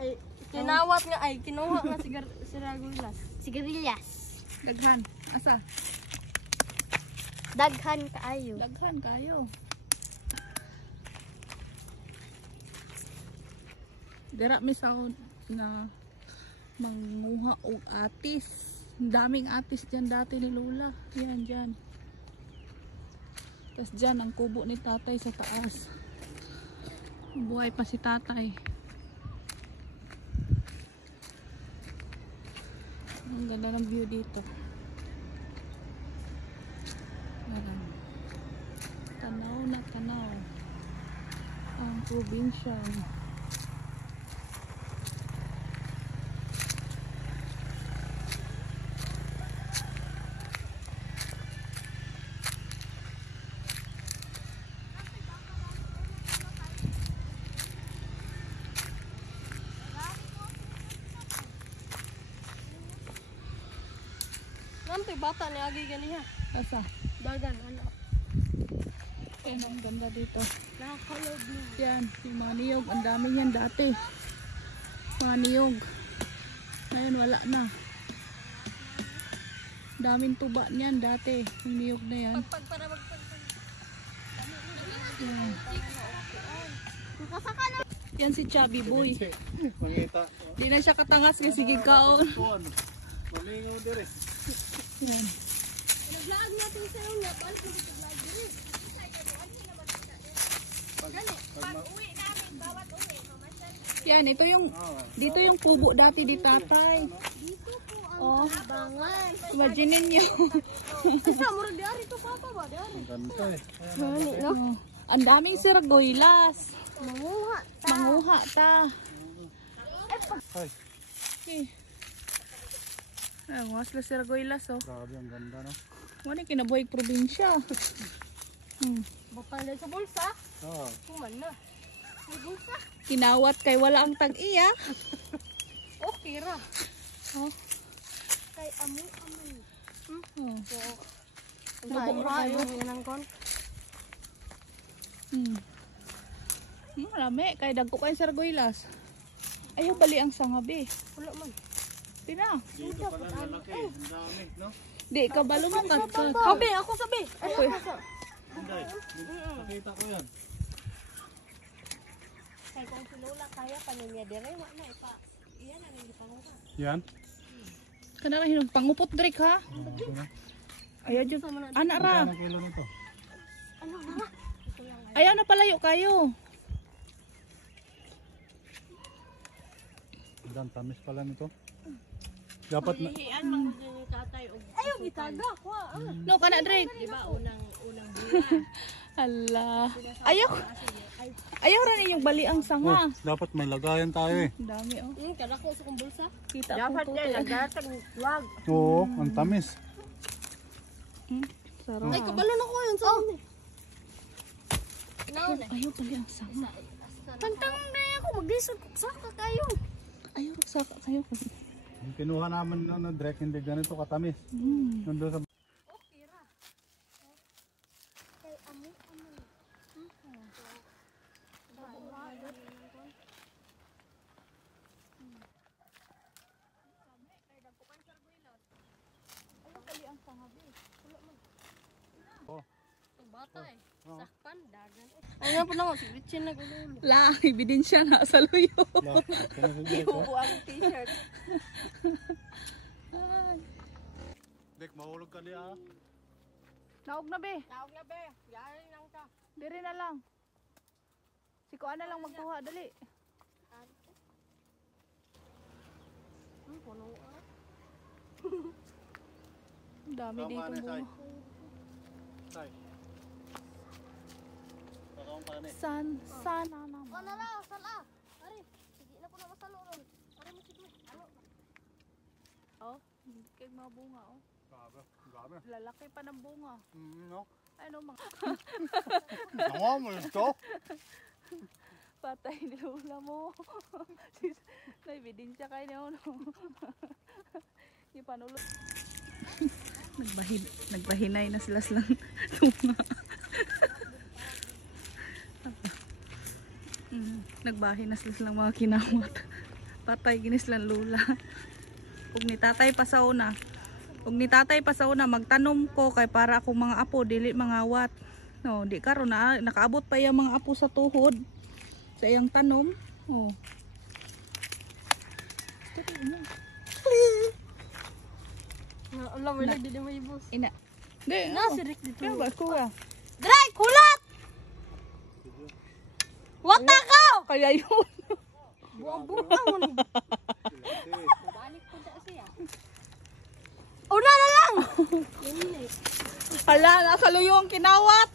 Ay, kinawat nga ay kinuha nga sigarilyas. Sigarilyas. Daghan. Asa? Daghan kaayo. Daghan kayo. Dira mi sound na manguha og atis. Daming atis dyan dati ni Lola. Yan dyan. Tapos dyan ang kubo ni tatay sa taas. Buhay pa si tatay. Ang ganda ng view dito. Tanaw na tanaw ang probinsya. Nanti bata ni agi ganiha. Asa? Dagan ano. Ayan, ang ganda dito. Nakakalog blue. Yan, yung mga niyog. Ang dami yan dati. Mga niyog. Ngayon wala na. Daming tuba niyan dati. Yung niyog na yan. Para magpag. Yan. Nakasaka na. Yan si Chubby Boy. Mangita. Di na siya katangas kasi gikaon. Malingaw dire. Yan. Nag-vlog natin sa una. Balik mo dito vlog dire. Pag-uwi namin, bawat uwi. Yan, ito yung, dito yung kubo dati di tatay. Dito po ang bangan. Imagine niyo. Isa, mura diari to papa ba? Diari. Ganda eh. Gani, no? Ang daming sirgoylas. Manguha. Manguha ta. Ay, Eh. Ay, mas la sirgoylas oh. grabe ang ganda no. Wala kinabuhay probinsya. Baka na sa bulsa. Oo. Kuman na. Sa bulsa. Kinawat kay wala ang tag-iya. Okay ra. Oh. Kay amoy-amoy. Oh. So, ang kayo ng kon. Marami. Kay dagko kayo sirgoylas. Ayaw bali ang sangabi. Wala man. Pina. Dito pala malaki. Ang dami, no? Di ka balo mo ka. Sabi, ako sabi. Ay, Uy. ako sa. Hindi. Nakita ko yan. Kay kung si Lola kaya paninya dire, wa na ipa. Iyan ang hindi panguha. Yan. Kana hinong pangupot direk ha. Ayaw jud. Ana ra. Ano kilo nito? Ano na? Ayaw na palayo kayo. Dan tamis pala nito. Dapat na Hian man ni tatay og ayaw gitaga ko. No kana direk. Di ba unang buwan. Hala. Ayaw. Ayaw ra ninyong bali ang sanga. dapat may lagayan tayo eh. Ang dami oh. Kada ko sa kong bulsa. Kita ko to. nagdatag wag. Oo, ang tamis. Sarap. Ay kabalo na ko yun sa amin. Naon eh. Ayaw bali ang sanga. Tantang na ako maglisod ko saka kayo. Ayaw saka kayo. Yung kinuha naman na direct hindi ganito katamis. Nandun sa Okay ra. Kay amoy-amoy. Oh. Bata eh. Sakpan, dagan. Ayun po na ako, sigritsin na gulolo. La, ebidensya na sa luyo. Ihubo ang t-shirt. Dek, mahulog ka niya. Naog na be. Tawag na be, yari lang ka. Diri na lang. Si Kuan na lang magtuha dali. Puno ah. Ang dami dito bunga. Tay. Pakawang pa ni. Sana naman. Ano na, sala. Ari, sige na po na masalo ron. Ari mo sige. Ano? Oh, kay mga bunga oh. Grabe. Lalaki pa ng bunga. No? Ano mga Nawa mo ito. patay ni Lola mo. Naibidensya kayo niyo no. Ipanulot. Nagbahinay na sila silang tunga. Nagbahin na sila silang mga kinamot. Patay ginis lang lula. Ug ni tatay pa sa una. Magtanom ko kay para akong mga apo dili mangawat. No, di karon na nakaabot pa yung mga apo sa tuhod sa iyang tanom. Oh. Alam mo lang, di may boss. Ina. Di, Nasirik dito. Kaya ba kuya? Dry, kulat! Wata ka! Kaya yun. Buang-buang. Balik ko na siya. Una na lang! Hala, nasa luyo ang kinawat.